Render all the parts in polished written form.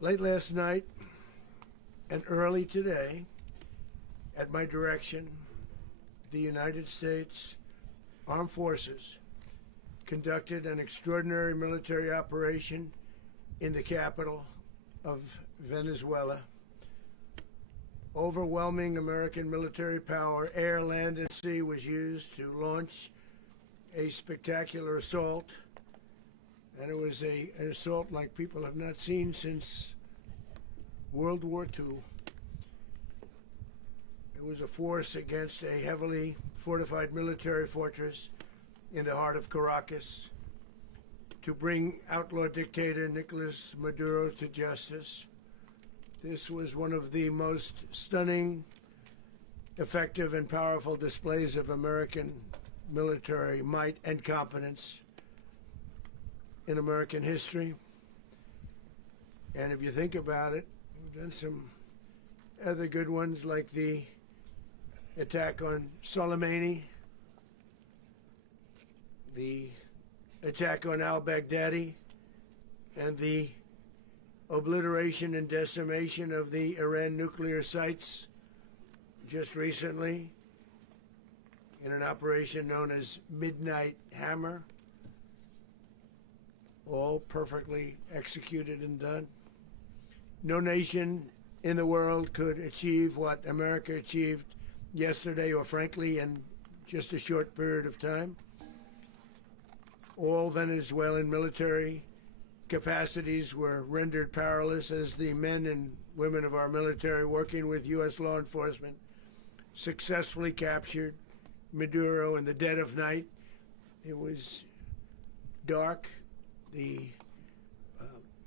Late last night and early today, at my direction, the United States Armed Forces conducted an extraordinary military operation in the capital of Venezuela. Overwhelming American military power, air, land, and sea, was used to launch a spectacular assault. And it was an assault like people have not seen since World War II. It was a force against a heavily fortified military fortress in the heart of Caracas to bring outlaw dictator Nicolás Maduro to justice. This was one of the most stunning, effective, and powerful displays of American military might and competence in American history. And if you think about it, we've done some other good ones, like the attack on Soleimani, the attack on al-Baghdadi, and the obliteration and decimation of the Iran nuclear sites just recently in an operation known as Midnight Hammer. All perfectly executed and done. No nation in the world could achieve what America achieved yesterday, or frankly in just a short period of time. All Venezuelan military capacities were rendered powerless as the men and women of our military, working with U.S. law enforcement, successfully captured Maduro in the dead of night. It was dark. The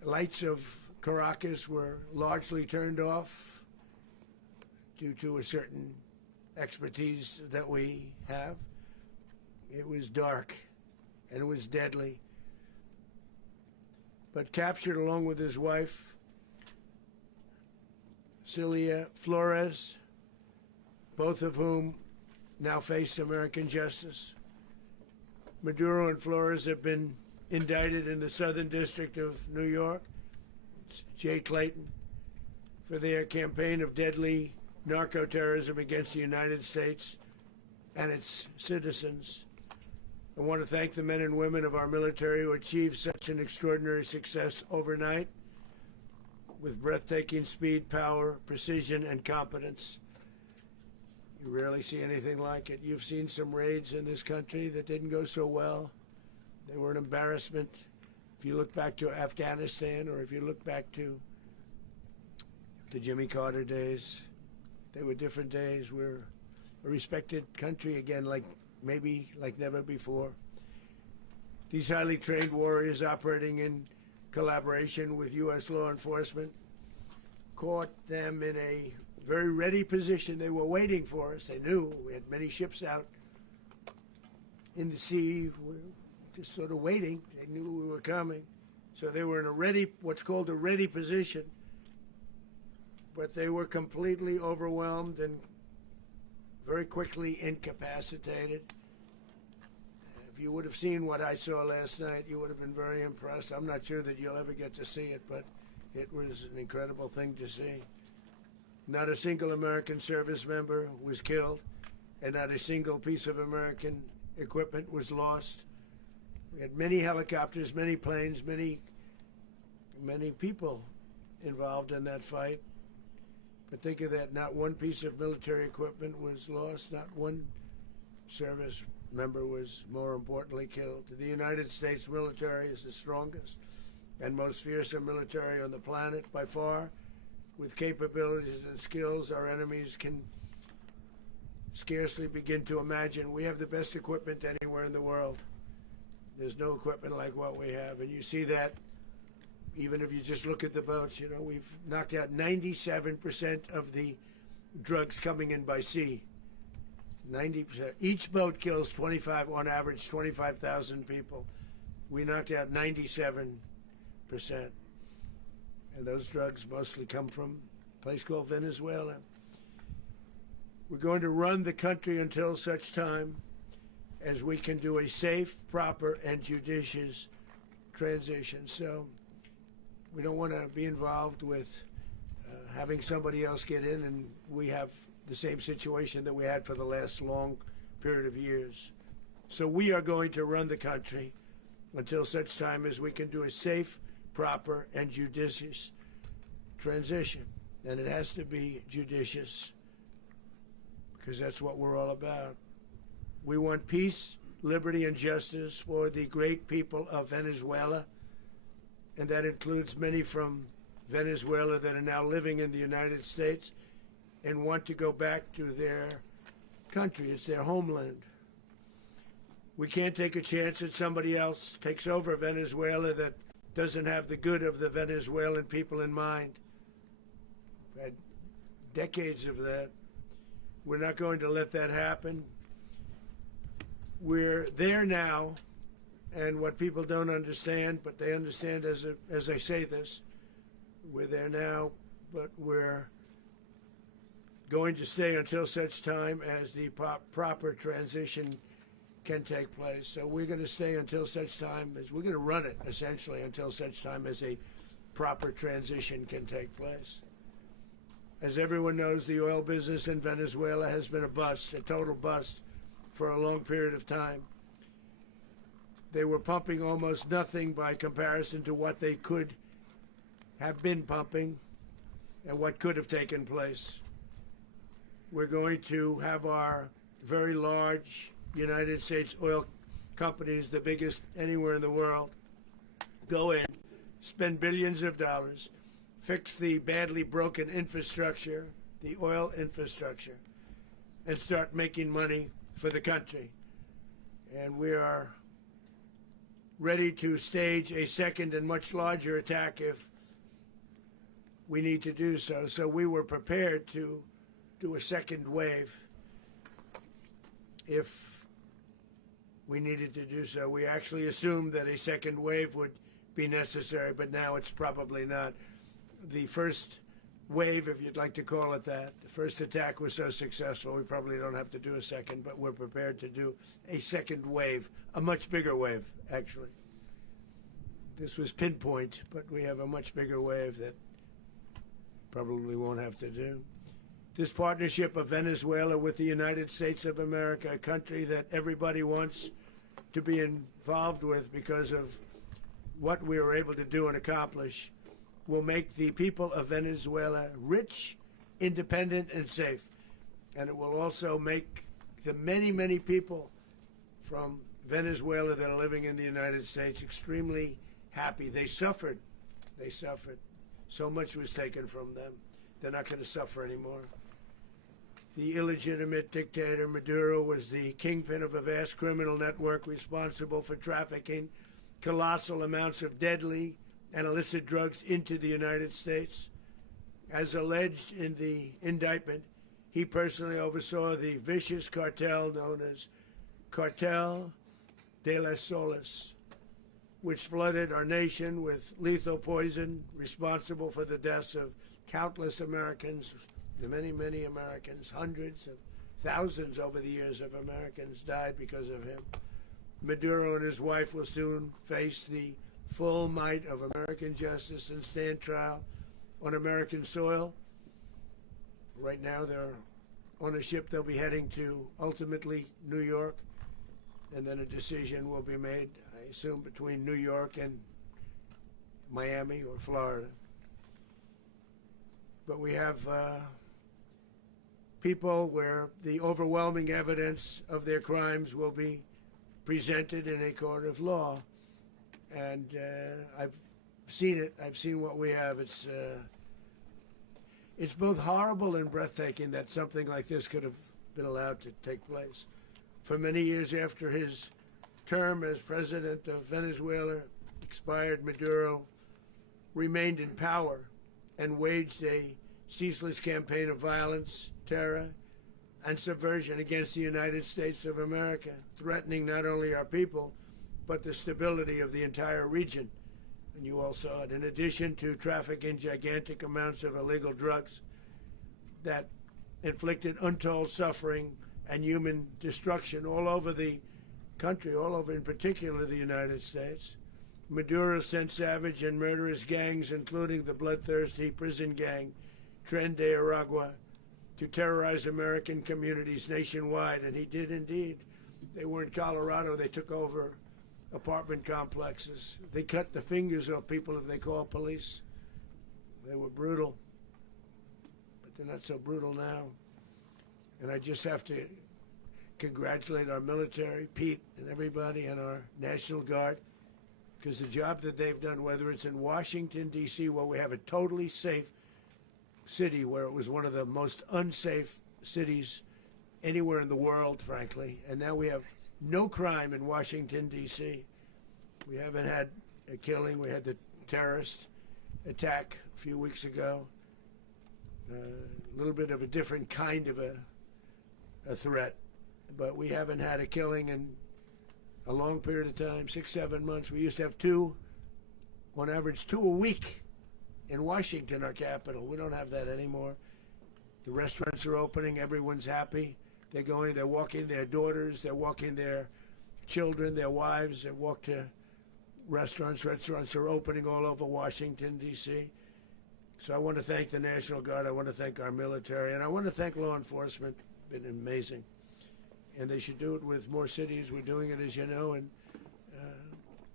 lights of Caracas were largely turned off due to a certain expertise that we have. It was dark and it was deadly. But captured along with his wife, Celia Flores, both of whom now face American justice. Maduro and Flores have been indicted in the Southern District of New York. It's Jay Clayton, for their campaign of deadly narco-terrorism against the United States and its citizens. I want to thank the men and women of our military who achieved such an extraordinary success overnight with breathtaking speed, power, precision, and competence. You rarely see anything like it. You've seen some raids in this country that didn't go so well. They were an embarrassment. If you look back to Afghanistan, or if you look back to the Jimmy Carter days, they were different days. We're a respected country again, like never before. These highly trained warriors, operating in collaboration with U.S. law enforcement, caught them in a very ready position. They were waiting for us. They knew we had many ships out in the sea. We're just sort of waiting. They knew we were coming. So they were in a ready, what's called a ready position. But they were completely overwhelmed and very quickly incapacitated. If you would have seen what I saw last night, you would have been very impressed. I'm not sure that you'll ever get to see it, but it was an incredible thing to see. Not a single American service member was killed, and not a single piece of American equipment was lost. We had many helicopters, many planes, many people involved in that fight. But think of that, not one piece of military equipment was lost, not one service member was, more importantly, killed. The United States military is the strongest and most fearsome military on the planet by far, with capabilities and skills our enemies can scarcely begin to imagine. We have the best equipment anywhere in the world. There's no equipment like what we have, and you see that even if you just look at the boats. You know, we've knocked out 97% of the drugs coming in by sea. 90%. Each boat kills on average, 25,000 people. We knocked out 97%. And those drugs mostly come from a place called Venezuela. We're going to run the country until such time as we can do a safe, proper, and judicious transition. So We don't want to be involved with having somebody else get in, and we have the same situation that we had for the last long period of years. So we are going to run the country until such time as we can do a safe, proper, and judicious transition. And it has to be judicious, because that's what we're all about. We want peace, liberty, and justice for the great people of Venezuela, and that includes many from Venezuela that are now living in the United States and want to go back to their country. It's their homeland. We can't take a chance that somebody else takes over Venezuela that doesn't have the good of the Venezuelan people in mind. We've had decades of that. We're not going to let that happen. We're there now, and what people don't understand, but they understand as I say this, we're there now, but we're going to stay until such time as the proper transition can take place. So we're going to stay until such time as we're going to run it, essentially, until such time as a proper transition can take place. As everyone knows, the oil business in Venezuela has been a bust, a total bust, for a long period of time. They were pumping almost nothing by comparison to what they could have been pumping and what could have taken place. We're going to have our very large United States oil companies, the biggest anywhere in the world, go in, spend billions of dollars, fix the badly broken infrastructure, the oil infrastructure, and start making money for the country. And we are ready to stage a second and much larger attack if we need to do so. So we were prepared to do a second wave if we needed to do so. We actually assumed that a second wave would be necessary, but now it's probably not. The first wave, if you'd like to call it that, the first attack was so successful, we probably don't have to do a second, but we're prepared to do a second wave, a much bigger wave, actually. This was pinpoint, but we have a much bigger wave that probably won't have to do. This partnership of Venezuela with the United States of America, a country that everybody wants to be involved with because of what we were able to do and accomplish, will make the people of Venezuela rich, independent, and safe. And it will also make the many, many people from Venezuela that are living in the United States extremely happy. They suffered. They suffered. So much was taken from them. They're not going to suffer anymore. The illegitimate dictator Maduro was the kingpin of a vast criminal network responsible for trafficking colossal amounts of deadly and illicit drugs into the United States. As alleged in the indictment, he personally oversaw the vicious cartel known as Cartel de las Solas, which flooded our nation with lethal poison, responsible for the deaths of countless Americans, many, many Americans. Hundreds of thousands over the years of Americans died because of him. Maduro and his wife will soon face the full might of American justice and stand trial on American soil. Right now they're on a ship. They'll be heading to, ultimately, New York, and then a decision will be made, I assume, between New York and Miami or Florida. But we have people where the overwhelming evidence of their crimes will be presented in a court of law. And I've seen it. I've seen what we have. It's both horrible and breathtaking that something like this could have been allowed to take place. For many years after his term as president of Venezuela expired, Maduro remained in power and waged a ceaseless campaign of violence, terror, and subversion against the United States of America, threatening not only our people, but the stability of the entire region. And you all saw it. In addition to trafficking gigantic amounts of illegal drugs that inflicted untold suffering and human destruction all over the country, all over, in particular, the United States, Maduro sent savage and murderous gangs, including the bloodthirsty prison gang, Tren de Aragua, to terrorize American communities nationwide, and he did indeed. They were in Colorado. They took over apartment complexes. They cut the fingers off people if they call police. They were brutal, but they're not so brutal now. And I just have to congratulate our military, Pete and everybody, and our National Guard, because the job that they've done, whether it's in Washington, D.C., where we have a totally safe city, where it was one of the most unsafe cities anywhere in the world, frankly, and now we have no crime in Washington, D.C. We haven't had a killing. We had the terrorist attack a few weeks ago. A little bit of a different kind of a threat, but we haven't had a killing in a long period of time, 6-7 months. We used to have two, on average, 2 a week in Washington, our capital. We don't have that anymore. The restaurants are opening. Everyone's happy. They're going, they're walking their daughters, they're walking their children, their wives. They walk to restaurants. Restaurants are opening all over Washington, D.C. So I want to thank the National Guard. I want to thank our military. And I want to thank law enforcement. Been amazing. And they should do it with more cities. We're doing it, as you know, and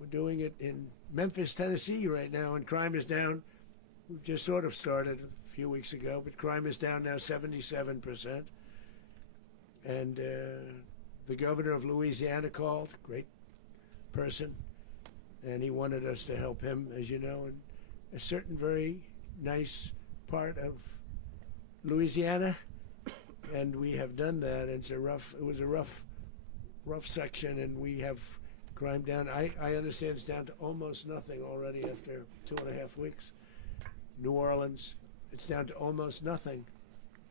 we're doing it in Memphis, Tennessee right now, and crime is down. We've just sort of started a few weeks ago, but crime is down now 77%. And the governor of Louisiana called, great person, and he wanted us to help him, as you know, in a certain very nice part of Louisiana. And we have done that. It was a rough section, and we have crime down. I understand it's down to almost nothing already after 2.5 weeks. New Orleans, it's down to almost nothing,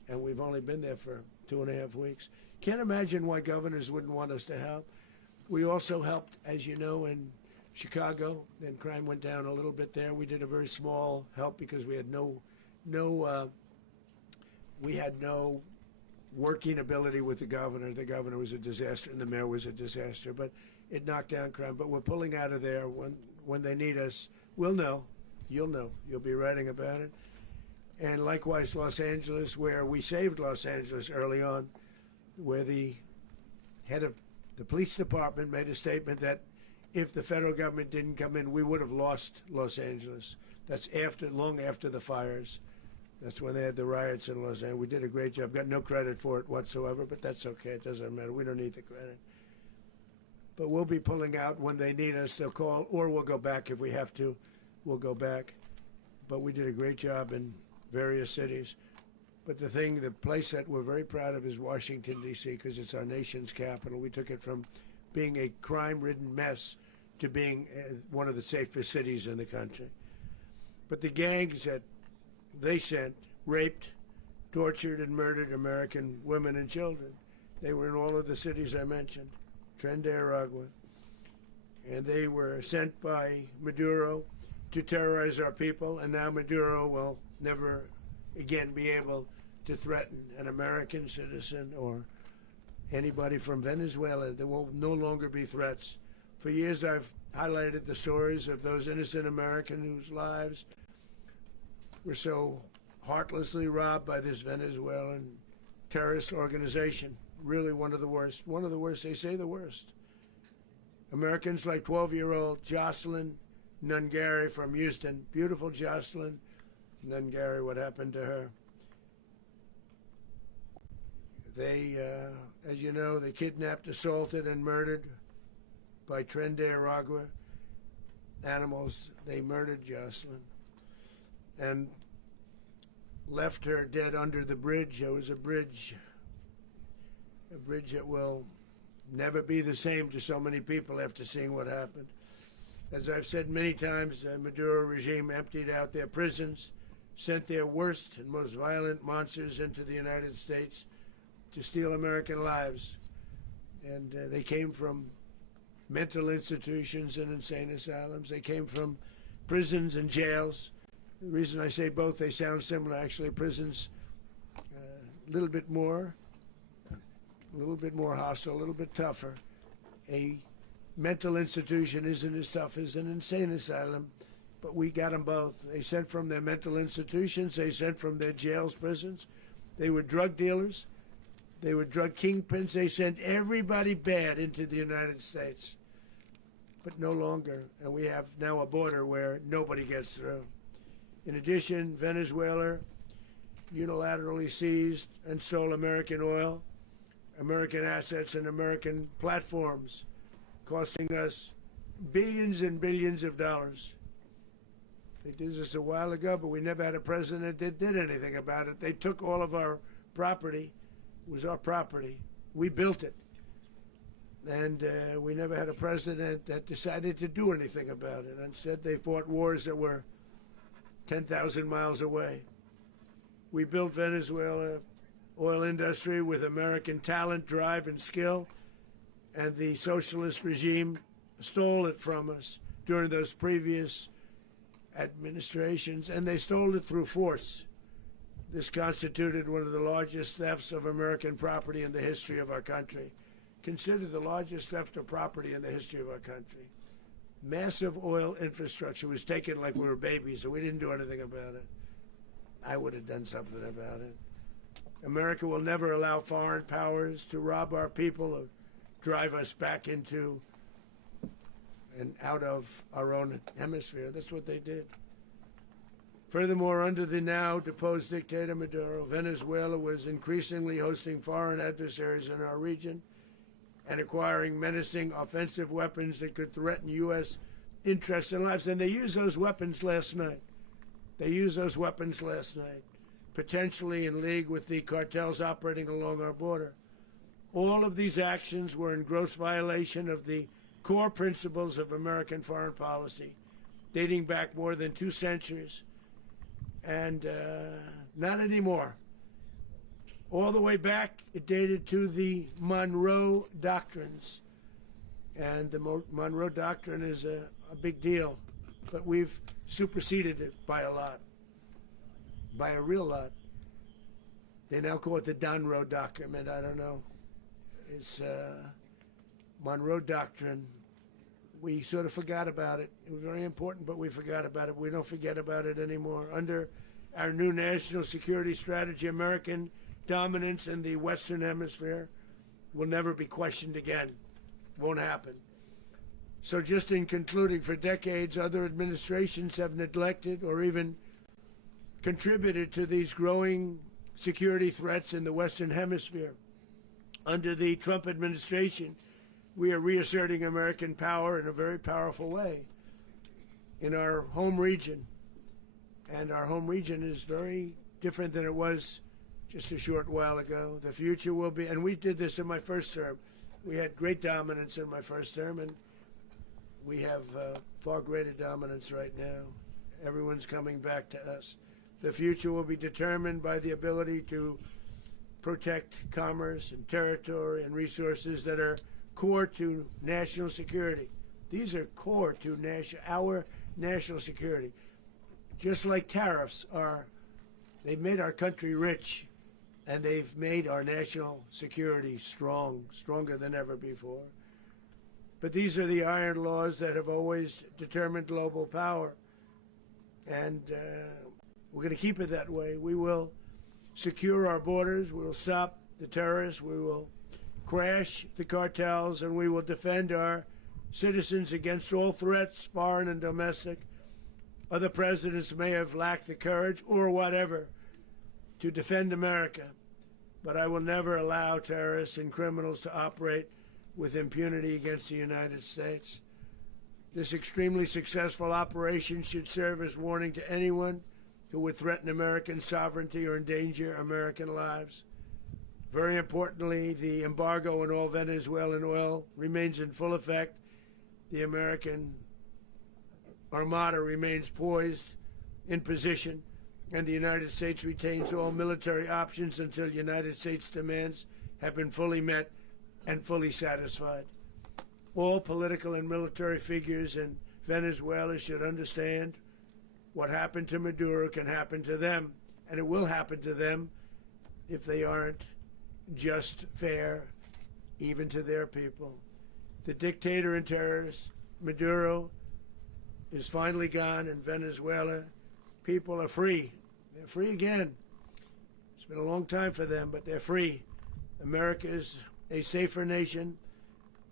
and we've only been there for 2.5 weeks. Can't imagine why governors wouldn't want us to help. We also helped, as you know, in Chicago, and crime went down a little bit there. We did a very small help because we had no working ability with the governor. The governor was a disaster, and the mayor was a disaster, but it knocked down crime. But we're pulling out of there. When they need us, we'll know. You'll know. You'll be writing about it. And likewise, Los Angeles, where we saved Los Angeles early on, where the head of the police department made a statement that if the federal government didn't come in, we would have lost Los Angeles. That's long after the fires. That's when they had the riots in Los Angeles. We did a great job. Got no credit for it whatsoever, but that's okay. It doesn't matter. We don't need the credit. But we'll be pulling out when they need us. They'll call, or we'll go back if we have to. We'll go back. But we did a great job in various cities. But the place that we're very proud of is Washington, D.C., because it's our nation's capital. We took it from being a crime-ridden mess to being one of the safest cities in the country. But the gangs that they sent raped, tortured, and murdered American women and children. They were in all of the cities I mentioned, Tren de Aragua. And they were sent by Maduro to terrorize our people, and now Maduro will never again be able to threaten an American citizen or anybody from Venezuela. There will no longer be threats. For years I've highlighted the stories of those innocent Americans whose lives were so heartlessly robbed by this Venezuelan terrorist organization. Really one of the worst. One of the worst, they say the worst. Americans like 12-year-old Jocelyn Nungary from Houston. Beautiful Jocelyn Nungary, what happened to her? They, as you know, they kidnapped, assaulted, and murdered by Tren de Aragua animals. They murdered Jocelyn and left her dead under the bridge. There was a bridge that will never be the same to so many people after seeing what happened. As I've said many times, the Maduro regime emptied out their prisons, sent their worst and most violent monsters into the United States to steal American lives. And they came from mental institutions and insane asylums. They came from prisons and jails. The reason I say both, they sound similar. Actually, prisons a little bit more hostile, a little bit tougher. A mental institution isn't as tough as an insane asylum, but we got them both. They sent from their mental institutions, they sent from their jails, prisons. They were drug dealers, they were drug kingpins, they sent everybody bad into the United States. But no longer, and we have now a border where nobody gets through. In addition, Venezuela unilaterally seized and stole American oil, American assets, and American platforms, costing us billions and billions of dollars. They did this a while ago, but we never had a president that did anything about it. They took all of our property. It was our property. We built it. And we never had a president that decided to do anything about it. Instead, they fought wars that were 10,000 miles away. We built Venezuela oil industry with American talent, drive, and skill, and the socialist regime stole it from us during those previous administrations, and they stole it through force. This constituted one of the largest thefts of American property in the history of our country. Considered the largest theft of property in the history of our country. Massive oil infrastructure was taken like we were babies, and we didn't do anything about it. I would have done something about it. America will never allow foreign powers to rob our people or drive us back into and out of our own hemisphere. That's what they did. Furthermore, under the now deposed dictator Maduro, Venezuela was increasingly hosting foreign adversaries in our region and acquiring menacing offensive weapons that could threaten U.S. interests and lives. And they used those weapons last night. Potentially in league with the cartels operating along our border. All of these actions were in gross violation of the core principles of American foreign policy, dating back more than 2 centuries, and not anymore. All the way back, it dated to the Monroe Doctrines, and the Monroe Doctrine is a big deal, but we've superseded it by a lot, by a real lot. They now call it the Monroe Document. I don't know. It's Monroe Doctrine. We sort of forgot about it. It was very important, but we forgot about it. We don't forget about it anymore. Under our new national security strategy, American dominance in the Western Hemisphere will never be questioned again. Won't happen. So just in concluding, for decades, other administrations have neglected or even contributed to these growing security threats in the Western Hemisphere. Under the Trump administration, we are reasserting American power in a very powerful way in our home region. And our home region is very different than it was just a short while ago. The future will be, and we did this in my first term. We had great dominance in my first term, and we have far greater dominance right now. Everyone's coming back to us. The future will be determined by the ability to protect commerce and territory and resources that are core to national security. These are core to our national security. Just like tariffs are, they've made our country rich, and they've made our national security stronger than ever before. But these are the iron laws that have always determined global power, and we're going to keep it that way. We will secure our borders, we will stop the terrorists, we will crash the cartels, and we will defend our citizens against all threats, foreign and domestic. Other presidents may have lacked the courage or whatever to defend America, but I will never allow terrorists and criminals to operate with impunity against the United States. This extremely successful operation should serve as warning to anyone who would threaten American sovereignty or endanger American lives. Very importantly, the embargo on all Venezuelan oil remains in full effect. The American Armada remains poised in position, and the United States retains all military options until United States demands have been fully met and fully satisfied. All political and military figures in Venezuela should understand what happened to Maduro can happen to them, and it will happen to them if they aren't just fair, even to their people. The dictator and terrorist, Maduro, is finally gone in Venezuela. People are free. They're free again. It's been a long time for them, but they're free. America is a safer nation.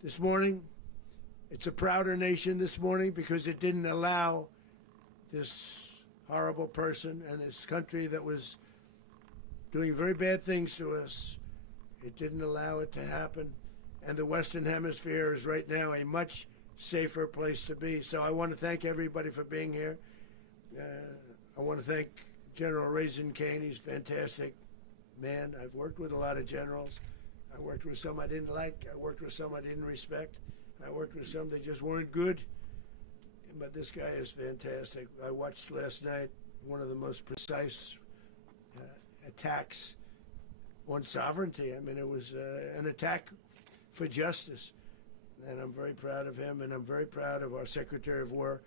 This morning, it's a prouder nation this morning because it didn't allow this horrible person and this country that was doing very bad things to us. It didn't allow it to happen. And the Western Hemisphere is right now a much safer place to be. So I want to thank everybody for being here. I want to thank General Raisin Kane. He's a fantastic man. I've worked with a lot of generals. I worked with some I didn't like. I worked with some I didn't respect. I worked with some that just weren't good. But this guy is fantastic. I watched last night one of the most precise attacks on sovereignty. I mean, it was an attack for justice. And I'm very proud of him, and I'm very proud of our Secretary of War,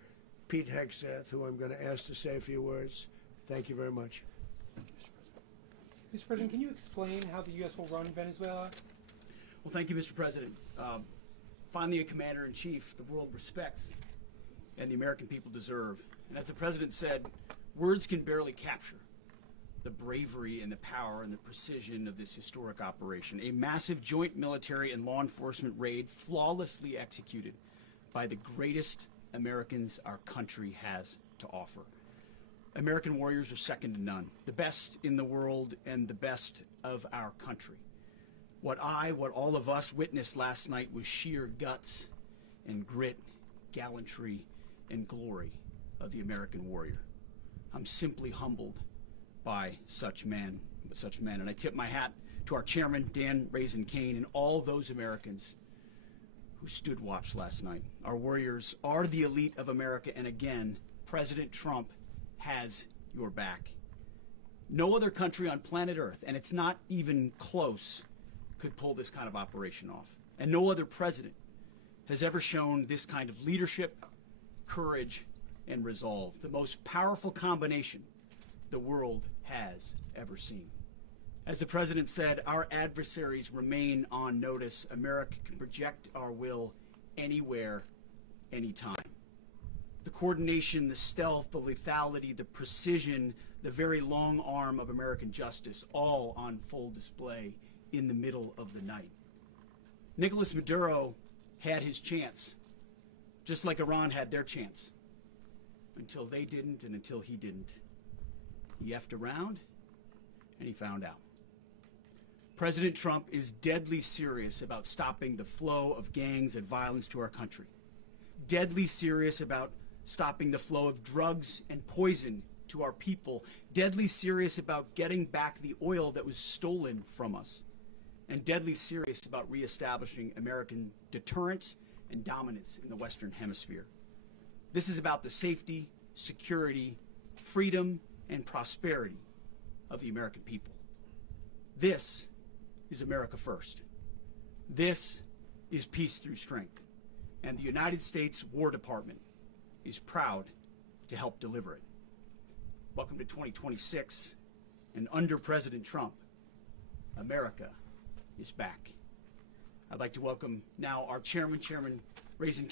Pete Hegseth, who I'm going to ask to say a few words. Thank you very much. Mr. President, can you explain how the U.S. will run Venezuela? Well, thank you, Mr. President. Finally, a commander-in-chief the world respects and the American people deserve. And as the President said, words can barely capture the bravery and the power and the precision of this historic operation. A massive joint military and law enforcement raid flawlessly executed by the greatest Americans our country has to offer. American warriors are second to none, the best in the world and the best of our country. What all of us witnessed last night was sheer guts and grit, gallantry and glory of the American warrior. I'm simply humbled by such men. And I tip my hat to our chairman, Dan Raisin Kane, and all those Americans who stood watch last night. Our warriors are the elite of America, and again, President Trump has your back. No other country on planet Earth, and it's not even close, could pull this kind of operation off. And no other president has ever shown this kind of leadership, courage, and resolve. The most powerful combination the world has ever seen. As the President said, our adversaries remain on notice. America can project our will anywhere, anytime. The coordination, the stealth, the lethality, the precision, the very long arm of American justice, all on full display in the middle of the night. Nicolás Maduro had his chance, just like Iran had their chance, until they didn't and until he didn't. He effed around, and he found out. President Trump is deadly serious about stopping the flow of gangs and violence to our country. Deadly serious about stopping the flow of drugs and poison to our people. Deadly serious about getting back the oil that was stolen from us. And deadly serious about reestablishing American deterrence and dominance in the Western Hemisphere. This is about the safety, security, freedom, and prosperity of the American people. This is America first. This is peace through strength. And the United States War Department is proud to help deliver it. Welcome to 2026, and under President Trump, America is back. I'd like to welcome now our Chairman Raisin